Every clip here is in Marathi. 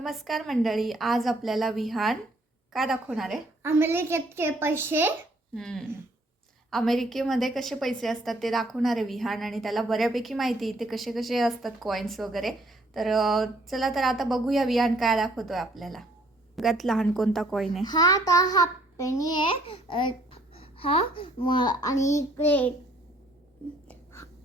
नमस्कार मंडळी आज आपल्याला विहान काय दाखवणार आहे? अमेरिकेतचे पैसे. हम्म. अमेरिकेमध्ये कसे पैसे असतात ते दाखवणार आहे विहान आणि त्याला बऱ्यापैकी माहिती आहे ते कसे कसे असतात कॉईन्स वगैरे. तर अं, चला तर आता बघूया विहान काय दाखवतोय आपल्याला. सगळ्यात लहान कोणता कॉईन आहे? हा आता हा पेनी आहे. अ, हा म आणि इकडे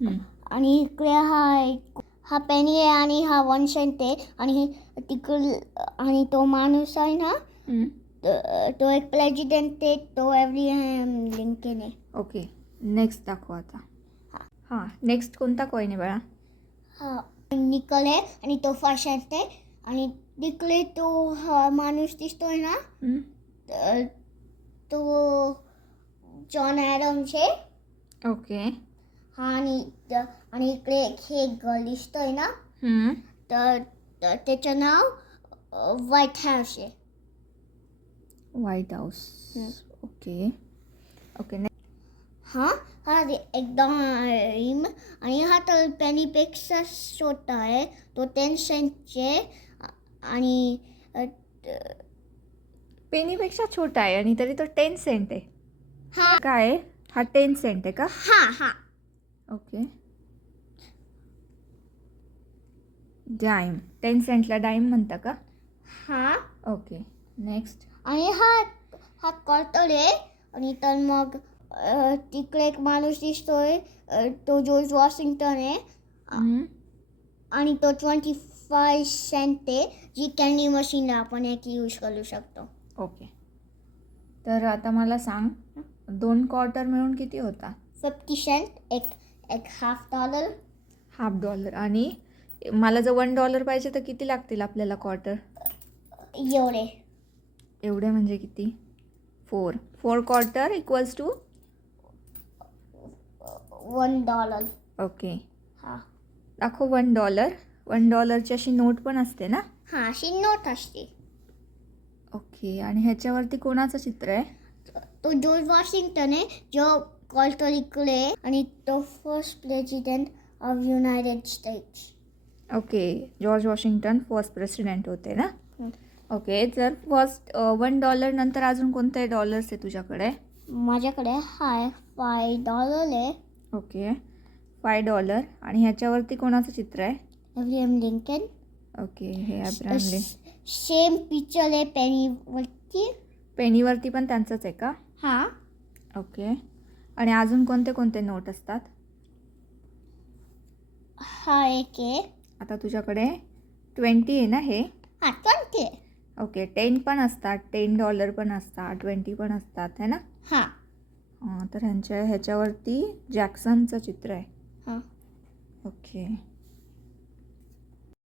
हम्म. आणि इकडे हा एक- हा पेनी आहे आणि हा वन सेंट आहे आणि तिकडे आणि तो माणूस आहे ना हम्म. तो- तो एक प्रेसिडेंट आहे तो एव्हरिहॅम लिंकन आहे. ओके नेक्स्ट दाखव आता. हां. नेक्स्ट कोणता कॉईन आहे बाळा? हा निकल आहे आणि तो फाशांत आहे आणि तिकडे तो हा माणूस दिसतोय ना हम्म. त- तो जॉन ॲडम्स आहे. ओके हा आणि आणि इकडे हे एक गर्ल दिसतोय ना? हम्म. तर तर त्याचं नाव व्हाईट हाऊस आहे. White House. ओके ओके ने- हा? हा रे- एकदम. डाईम आणि हा तर पेनीपेक्षा छोटा आहे. तो टेन सेंटचे आणि अ, त- पेनीपेक्षा छोटा आहे आणि तरी तो टेन सेंट आहे. हा. काय? आहे? हा टेन सेंट आहे का? हा हा. ओके. डाईम टेन सेंटला डाईम म्हणता का? हा. ओके. नेक्स्ट आणि हा हा कॉर्टर आहे आणि तर मग अ, तिकडे एक माणूस दिसतोय. अ, तो जॉर्ज वॉशिंग्टन आहे. आणि तो ट्वेंटी फाय सेंट आहे जी कॅन्डी मशीनला आपण एक यूज करू शकतो. ओके. तर आता मला सांग दोन क्वार्टर मिळून किती होता? फिफ्टी सेंट एक एक हाफ डॉलर हाफ डॉलर आणि मला जर वन डॉलर पाहिजे तर किती लागतील आपल्याला क्वार्टर एवढे. एवढे म्हणजे किती? Four four quarter equals to one dollar okay हा. दाखव वन डॉलर वन डॉलरची अशी नोट पण असते ना? हा अशी नोट असते. ओके आणि ह्याच्यावरती कोणाचं चित्र आहे? तो जॉर्ज वॉशिंग्टन आहे जो कॉल्टर इकडे आहे आणि तो first president of United States okay George Washington first president होते ना? हं. ओके जर फर्स्ट वन डॉलर नंतर अजून कोणते डॉलर्स आहे तुझ्याकडे? माझ्याकडे हाय फाय डॉलर आहे ओके फाय डॉलर आणि ह्याच्यावरती कोणाचं चित्र आहे? एव्हरियम लिंकन ओके हे अब्राहम लिंकन सेम पिक्चर आहे पेनीवरती पेनीवरती पण त्यांचंच आहे का? हा. ओके आणि अजून कोणते कोणते नोट असतात? हा एक आहे. आता तुझ्याकडे ट्वेंटी आहे ना हे? हा ट्वेंटी आहे. ओके टेन पण असतात टेन डॉलर पण असतात ट्वेंटी पण असतात है ना? हा. हां तर ह्यांच्या ह्याच्यावरती जॅक्सनचं चित्र आहे. हा. ओके